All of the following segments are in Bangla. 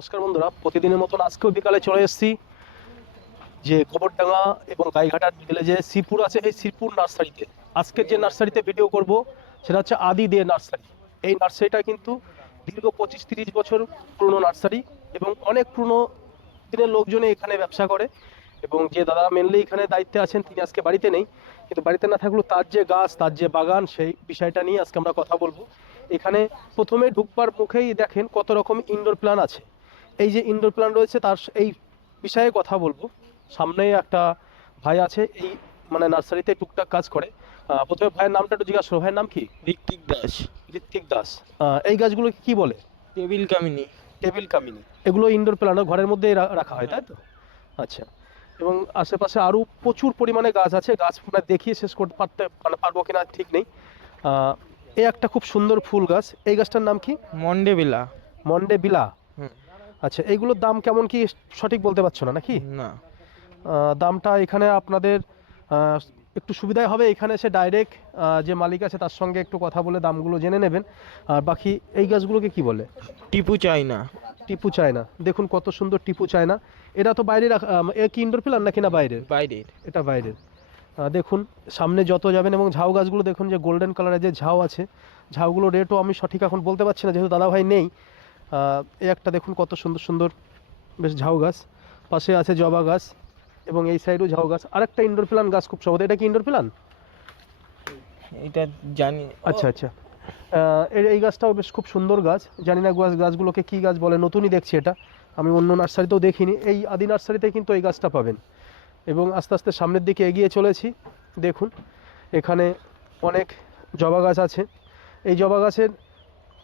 নমস্কার বন্ধুরা, প্রতিদিনের মতন আজকেও বিকালে চলে এসেছি যে কবরডাঙ্গা এবং গাইঘাটার বিকেলে যে শ্রীপুর আছে এই শ্রীপুর নার্সারিতে। আজকের যে নার্সারিতে ভিডিও করব, সেটা হচ্ছে আদি দে নার্সারি। এই নার্সারিটা কিন্তু দীর্ঘ পঁচিশ তিরিশ বছর পুরনো নার্সারি এবং অনেক পুরনো দিনের লোকজনে এখানে ব্যবসা করে এবং যে দাদা মেনলি এখানে দায়িত্বে আছেন, তিনি আজকে বাড়িতে নেই। কিন্তু বাড়িতে না থাকলেও তার যে গাছ, তার যে বাগান, সেই বিষয়টা নিয়ে আজকে আমরা কথা বলব। এখানে প্রথমে ঢুকবার মুখেই দেখেন কত রকম ইনডোর প্ল্যান আছে। এই যে ইনডোর প্ল্যান রয়েছে তার এই বিষয়ে কথা বলব। সামনেই একটা ভাই আছে এই মানে নার্সারিতে টুকটাক কাজ করে। প্রথমে ভাইয়ের নামটা একটু জিজ্ঞাসা ভাইয়ের নাম কি? ঋত্বিক দাস। ঋত্বিক দাস। এই গাছগুলো কি বলে? টেবিল কামিনী। টেবিল কামিনী। এগুলো ইনডোর প্ল্যান্ট ঘরের মধ্যেই রা- রাখা হয় তাই তো? আচ্ছা। এবং আশেপাশে আরও প্রচুর পরিমাণে গাছ আছে। গাছ মানে দেখিয়ে শেষ করতে পারতে মানে পারব কিনা ঠিক নেই। এই একটা খুব সুন্দর ফুল গাছ। এই গাছটার নাম কি? মন্ডেবিলা মন্ডে বিলা। হুম। আচ্ছা এইগুলোর দাম কেমন কি সঠিক বলতে পারছ না নাকি? না। দামটা এখানে আপনাদের একটু সুবিধাই হবে। এখানে এসে ডাইরেক্ট যে মালিক আছে তার সঙ্গে একটু কথা বলে দামগুলো জেনে নেবেন। আর বাকি এই গাছগুলোকে কি বলে? টিপু চাই না টিপু চায়না। দেখুন কত সুন্দর টিপু চায়না। এটা তো বাইরে রাখা এ কি ইনডোর প্ল্যান নাকি না বাইরের? বাইরের। এটা বাইরের। দেখুন সামনে যত যাবেন এবং ঝাউ গাছগুলো দেখুন যে গোল্ডেন কালারের যে ঝাউ আছে ঝাউগুলো রেটও আমি সঠিক এখন বলতে পারছি না যেহেতু দাদাভাই নেই। এই একটা দেখুন কত সুন্দর সুন্দর বেশ ঝাউ গাছ। পাশে আছে জবা গাছ এবং এই সাইডেও ঝাউ গাছ। আরেকটা ইনডোর প্ল্যান গাছ খুব সহজ। এটা কি ইনডোর প্ল্যান এটা জানি আচ্ছা আচ্ছা। এর এই গাছটাও বেশ খুব সুন্দর গাছ। জানি না গাছ গাছগুলোকে কী গাছ বলে নতুনই দেখছি এটা। আমি অন্য নার্সারিতেও দেখিনি। এই আদি নার্সারিতে কিন্তু এই গাছটা পাবেন। এবং আস্তে আস্তে সামনের দিকে এগিয়ে চলেছি। দেখুন এখানে অনেক জবা গাছ আছে। এই জবা গাছের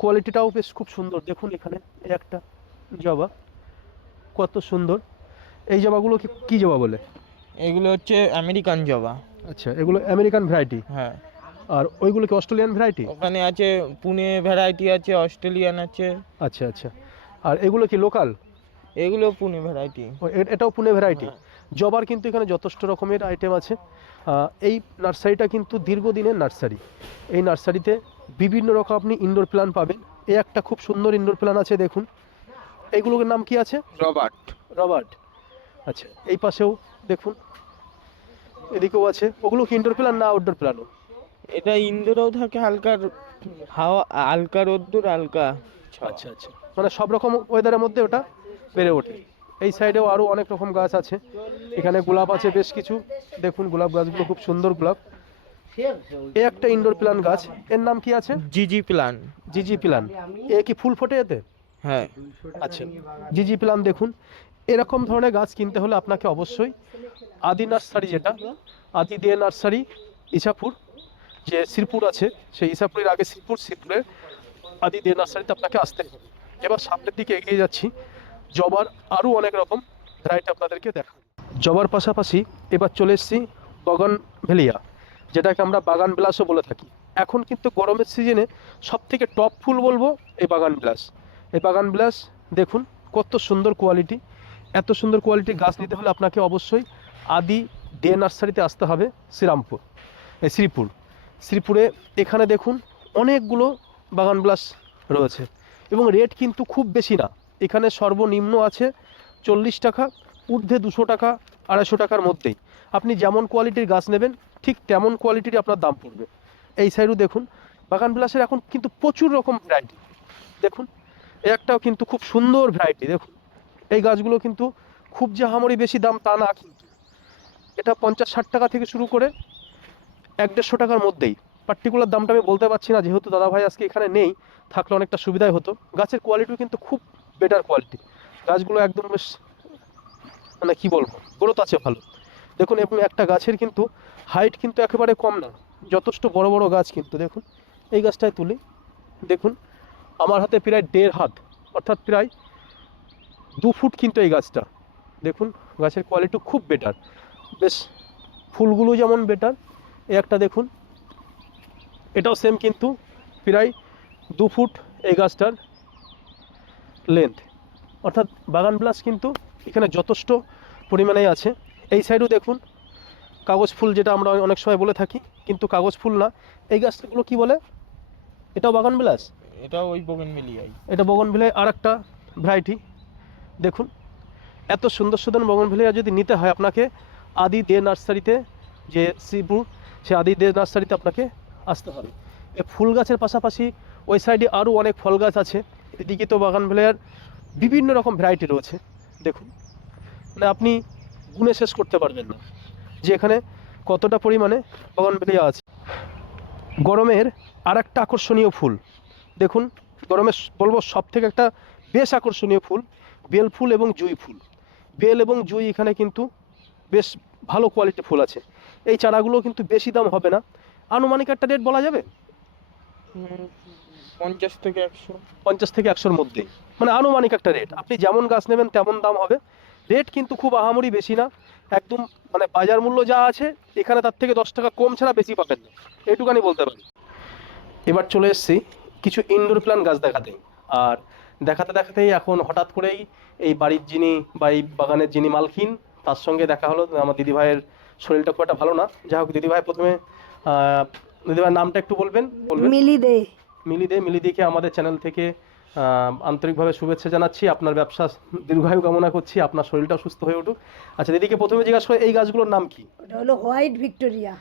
কোয়ালিটিটাও বেশ খুব সুন্দর। দেখুন এখানে এই একটা জবা কত সুন্দর। এই জবাগুলো কি কী জবা বলে? এগুলো হচ্ছে আমেরিকান জবা। আচ্ছা এগুলো আমেরিকান ভ্যারাইটি হ্যাঁ। আর ওইগুলো কি অস্ট্রেলিয়ান ভ্যারাইটি ওখানে আছে পুনে ভ্যারাইটি আছে অস্ট্রেলিয়ান আছে। আচ্ছা আচ্ছা। আর এগুলো কি লোকাল এগুলো পুনে ভ্যারাইটি এটাও পুনে ভ্যারাইটি জবার কিন্তু এখানে যথেষ্ট রকমের আইটেম আছে। এই নার্সারিটা কিন্তু দীর্ঘদিনের নার্সারি। এই নার্সারিতে বিভিন্ন রকম আপনি ইনডোর প্ল্যান পাবেন। এই একটা খুব সুন্দর ইনডোর প্ল্যান আছে দেখুন। এইগুলোর নাম কি আছে? রবার্ট। রবার্ট। আচ্ছা এই পাশেও দেখুন। এদিকেও আছে। ওগুলো কি ইনডোর প্ল্যান না আউটডোর প্ল্যানও এটা ইন্দোরেও থাকে হালকা হাওয়া হালকা রোদ্দুর হালকা। আচ্ছা আচ্ছা। মানে সব রকম ওয়েদারের মধ্যে ওটা বেড়ে ওঠে। এই সাইডেও আরও অনেক রকম গাছ আছে। এখানে গোলাপ আছে বেশ কিছু। দেখুন গোলাপ গাছগুলো খুব সুন্দর গোলাপ। এ একটা ইনডোর প্ল্যান গাছ। এর নাম কি আছে? জিজি প্লান জিজি প্ল্যান এ কি ফুল ফোটে এতে? হ্যাঁ। আচ্ছা। জিজি প্ল্যান দেখুন। এরকম ধরনের গাছ কিনতে হলে আপনাকে অবশ্যই আদি নার্সারি যেটা আদি দিয়ে নার্সারি ইসাপুর যে শ্রীপুর আছে সেই ইসাপুরের আগে শ্রীপুর শ্রীপুরের আদি দিয়ে নার্সারিতে আপনাকে আসতে হবে। এবার সামনের দিকে এগিয়ে যাচ্ছি। জবার আরও অনেক রকম ভ্যারাইটি আপনাদেরকে দেখা জবার পাশাপাশি এবার চলে এসেছি বগান ভেলিয়া, যেটাকে আমরা বাগান বিলাসও বলে থাকি। এখন কিন্তু গরমের সিজনে সব থেকে টপ ফুল বলব এই বাগান বিলাস। এই বাগান বিলাস, দেখুন, কত সুন্দর কোয়ালিটি এত সুন্দর কোয়ালিটির গাছ নিতে হলে আপনাকে অবশ্যই আদি ডে নার্সারিতে আসতে হবে, শ্রীরামপুর, এই শ্রীপুর। শ্রীপুরে এখানে দেখুন অনেকগুলো বাগান বিলাস রয়েছে এবং রেট কিন্তু খুব বেশি না। এখানে সর্বনিম্ন আছে চল্লিশ টাকা, ঊর্ধ্বে দুশো টাকা, আড়াইশো টাকার মধ্যেই। আপনি যেমন কোয়ালিটির গাছ নেবেন, ঠিক তেমন কোয়ালিটির আপনার দাম পড়বে। এই সাইডও দেখুন, বাগান বিলাসের এখন কিন্তু প্রচুর রকম ভ্যারাইটি দেখুন এই একটাও কিন্তু খুব সুন্দর ভ্যারাইটি দেখুন। এই গাছগুলো কিন্তু খুব যে হামরি বেশি দাম তা না কিন্তু। এটা পঞ্চাশ, ষাট টাকা থেকে শুরু করে এক দেড়শো টাকার মধ্যেই। পার্টিকুলার দামটা আমি বলতে পারছি না, যেহেতু দাদাভাই আজকে এখানে নেই, থাকলে অনেকটা সুবিধাই হতো। গাছের কোয়ালিটিও কিন্তু খুব বেটার কোয়ালিটি গাছগুলো একদম বেশ মানে কি বলব গ্রোথ আছে ভালো। দেখুন এবং একটা গাছের কিন্তু হাইট কিন্তু একেবারে কম না, যথেষ্ট বড় বড় গাছ কিন্তু। দেখুন, এই গাছটায় তুলি। দেখুন, আমার হাতে প্রায় দেড় হাত, অর্থাৎ প্রায় দু ফুট কিন্তু এই গাছটা। দেখুন, গাছের কোয়ালিটি খুব বেটার বেশ, ফুলগুলো যেমন বেটার এই একটা দেখুন, এটাও সেম কিন্তু, প্রায় দু ফুট এই গাছটার লেন্থ অর্থাৎ বাগান ব্লাস কিন্তু এখানে যথেষ্ট পরিমাণেই আছে। এই সাইডও দেখুন কাগজ ফুল যেটা আমরা অনেক সময় বলে থাকি কিন্তু কাগজ ফুল না। এই গাছগুলো কি বলে? এটাও বাগান বিলাস? এটা ওই বোগেন মিলিয়াই। এটা বগনভিলে আর একটা ভ্যারাইটি দেখুন এত সুন্দর সুন্দর বগনভেলিয়া যদি নিতে হয় আপনাকে আদি দে নার্সারিতে যে শ্রীপুর সে আদি দে নার্সারিতে আপনাকে আসতে হবে। এ ফুল গাছের পাশাপাশি ওই সাইডে আরও অনেক ফল গাছ আছে। এদিকে তো বাগানভেলিয়ার বিভিন্ন রকম ভ্যারাইটি রয়েছে। দেখুন মানে আপনি গুণে শেষ করতে পারবেন না যে এখানে কতটা পরিমাণে বাগানভেলিয়া আছে। গরমের আর একটা আকর্ষণীয় ফুল, দেখুন গরমের বলব সব থেকে একটা বেশ আকর্ষণীয় ফুল, বেল ফুল এবং জুই ফুল। বেল এবং জুই এখানে কিন্তু বেশ ভালো কোয়ালিটি ফুল আছে। এই চারাগুলো কিন্তু বেশি দাম হবে না। আনুমানিক একটা রেট বলা যাবে? পঞ্চাশ থেকে একশো। পঞ্চাশ থেকে একশোর মধ্যে। মানে আনুমানিক একটা রেট আপনি যেমন গাছ নেবেন তেমন দাম হবে। রেট কিন্তু খুব আহামরি বেশি না। একদম মানে বাজার মূল্য যা আছে এখানে তার থেকে দশ টাকা কম ছাড়া বেশি পাবেন না। এইটুকানি বলতে পারি। এবার চলে এসেছি কিছু ইনডোর প্ল্যান্ট গাছ দেখাতে। আর দেখাতে দেখাতেই এখন হঠাৎ করেই এই বাড়ির যিনি বা এই বাগানের যিনি মালকিন তার সঙ্গে দেখা হলো। আমার দিদিভাইয়ের শরীরটা খুব একটা ভালো না। যাই হোক দিদিভাই প্রথমে আহ, দিদিভাইয়ের নামটা একটু বলবেন। বলবেন। মিলি দে মিলি দিয়ে মিলি দিকে আমাদের চ্যানেল থেকে আন্তরিকভাবে শুভেচ্ছা জানাচ্ছি। আপনার ব্যবসা দীর্ঘায়ু কামনা করছি। আপনার শরীরটা সুস্থ হয়ে উঠুক। আচ্ছা দিদিকে প্রথমে জিজ্ঞাসা করে এই গাছগুলোর নাম কি? ওটা হলো হোয়াইট ভিক্টোরিয়া।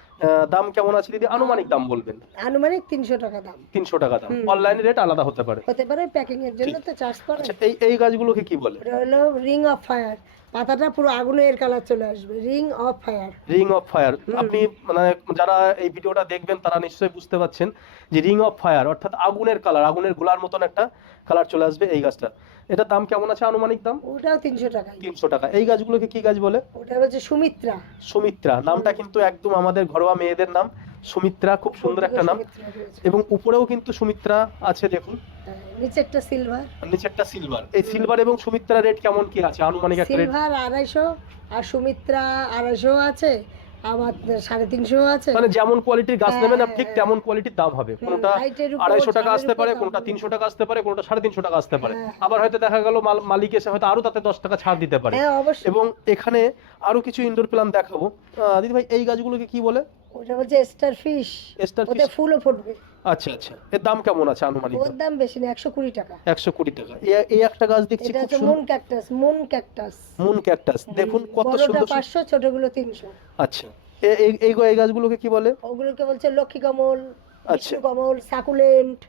দাম কেমন আছে দিদি? আনুমানিক দাম বলবেন। আনুমানিক তিনশো টাকা দাম। তিনশো টাকা দাম। অনলাইন রেট আলাদা হতে পারে। হতে পারে প্যাকিং এর জন্য তো চার্জ করে আচ্ছা এই এই গাছগুলোকে কি বলে? ওটা হলো রিং অফ ফায়ার। পাতাটা পুরো আগুনের কালার চলে আসবে। Ring of fire. Ring of fire. আপনি মানে যারা এই ভিডিওটা দেখবেন তারা নিশ্চয়ই বুঝতে পারছেন যে রিং অফ ফায়ার অর্থাৎ আগুনের কালার আগুনের গোলার মতন একটা কালার চলে আসবে এই গাছটা এটার দাম কেমন আছে আনুমানিক দাম? ওটাও তিনশো টাকাই তিনশো টাকা। এই গাছগুলোকে কি গাছ বলে? ওটা হচ্ছে সুমিত্রা। সুমিত্রা। নামটা কিন্তু একদম আমাদের ঘরোয়া মেয়েদের নাম। সুমিত্রা খুব সুন্দর একটা নাম। এবং উপরেও কিন্তু সুমিত্রা আছে দেখুন। হ্যাঁ, নিচেরটা সিলভার। আর নিচে একটা সিলভার। এই সিলভার এবং সুমিত্রা রেট কেমন কি আছে? আনুমানিক একটা রেট। সিলভার আড়াইশো আর সুমিত্রা আড়াইশো আছে। আবার সাড়ে তিনশো আছে। মানে যেমন কোয়ালিটির গাছ নেবেন আপনি ঠিক তেমন কোয়ালিটির দাম হবে। কোনটা আড়াইশো টাকা আসতে পারে কোনটা তিনশো টাকা আসতে পারে কোনটা সাড়ে তিনশো টাকা আসতে পারে। হ্যাঁ। আবার হয়তো দেখা গেল মালিক এসে হয়তো আরও তাতে দশ টাকা ছাড় দিতে পারে। হ্যাঁ এবং এখানে আরও কিছু ইনডোর প্ল্যান দেখাবো। দিদি ভাই এই গাছগুলোকে কি বলে? ওটা হচ্ছে স্টার ফিশ Star ওতে ফুলও ফুটবে। আচ্ছা আচ্ছা। এর দাম কেমন আছে আনুমানিক? ওর দাম বেশি না একশো কুড়ি টাকা। একশো কুড়ি টাকা। এই- একটা গাছ দেখছি খুব সুন্দর moon cactus moon cactus moon cactus দেখুন কত সুন্দর সুন্দর- পাঁচশো ছোটগুলো তিনশো। আচ্ছা। এই এই গাছগুলোকে কি বলে? ওগুলোকে বলছে লক্ষ্মী কমল আচ্ছা। কমল সাকুলেন্ট।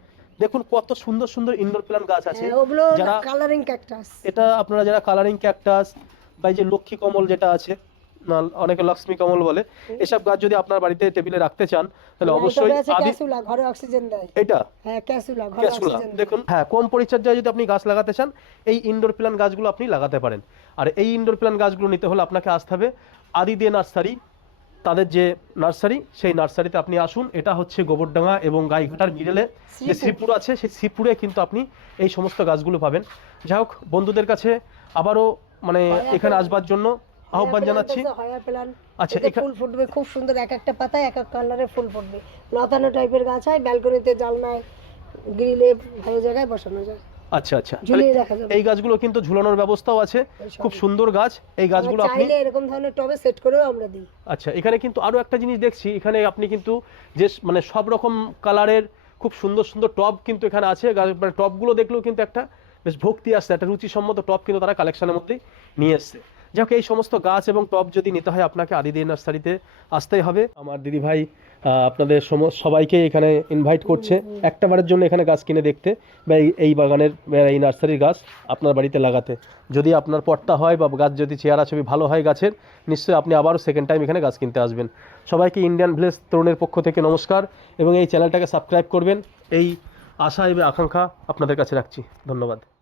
দেখুন কত সুন্দর সুন্দর ইনডোর প্ল্যান্ট গাছ আছে। ওগুলো কালারিং ক্যাকটাস এটা আপনারা যারা কালারিং ক্যাকটাস বা এই যে লক্ষ্মী কমল যেটা আছে অনেকে লক্ষ্মী কমল বলে। এসব গাছ যদি আপনার বাড়িতে টেবিলে রাখতে চান তাহলে অবশ্যই ক্যাসুলা ঘরে অক্সিজেন দেয়। এটা? হ্যাঁ ক্যাসুলা ঘরে অক্সিজেন দেখুন। হ্যাঁ কম পরিচর্যায় যদি আপনি গাছ লাগাতে চান এই ইনডোর প্ল্যান গাছগুলো আপনি লাগাতে পারেন। আর এই ইনডোর প্ল্যান গাছগুলো নিতে হলে আপনাকে আসতে হবে আদি দিয়ে নার্সারি। তাদের যে নার্সারি সেই নার্সারিতে আপনি আসুন। এটা হচ্ছে গোবরডাঙ্গা এবং গাইঘাটার মিডলে। যে। শ্রীপুর। আছে সেই শ্রীপুরে কিন্তু আপনি এই সমস্ত গাছগুলো পাবেন। যাই হোক বন্ধুদের কাছে আবারও মানে এখানে আসবার জন্য আহ্বান জানাচ্ছি। আচ্ছা, ফুল ফুটবে খুব সুন্দর এক একটা পাতায় এক এক কালারে ফুল ফুটবে। লতানো টাইপের গাছ হয় ব্যালকনিতে জালনায় গ্রিলে ভালো জায়গায় বসানো যায়। আচ্ছা আচ্ছা। এই গাছগুলো কিন্তু ঝুলানোর ব্যবস্থাও আছে খুব সুন্দর গাছ। এই গাছগুলো আপনি চাইলে এরকম ধরনের টবে সেট করেও আমরা দিই। আচ্ছা এখানে কিন্তু আরও একটা জিনিস দেখছি। এখানে আপনি কিন্তু যে মানে সব রকম কালারের খুব সুন্দর সুন্দর টব কিন্তু এখানে আছে। মানে টবগুলো দেখলেও কিন্তু একটা বেশ ভক্তি আসছে একটা রুচিসম্মত টব কিন্তু তারা কালেকশনের মধ্যেই নিয়ে এসছে। যাই হোক এই সমস্ত গাছ এবং টব যদি নিতে হয় আপনাকে আদিদি নার্সারিতে আসতেই হবে। আমার দিদি ভাই আপনাদের সবাইকে এখানে ইনভাইট করছে। একটা বারের জন্য এখানে গাছ কিনে দেখতে। বা এই- এই বাগানের এই নার্সারির গাছ আপনার বাড়িতে লাগাতে। যদি আপনার পট্টা হয় বা গাছ যদি চেয়ারা ছবি ভালো হয় গাছের, নিশ্চয়ই আপনি আবারও সেকেন্ড টাইম এখানে গাছ কিনতে আসবেন। সবাইকে ইন্ডিয়ান ভিলেজ তরুণের পক্ষ থেকে নমস্কার এবং এই চ্যানেলটাকে সাবস্ক্রাইব করবেন। এই আশা এবং আকাঙ্ক্ষা আপনাদের কাছে রাখছি। ধন্যবাদ।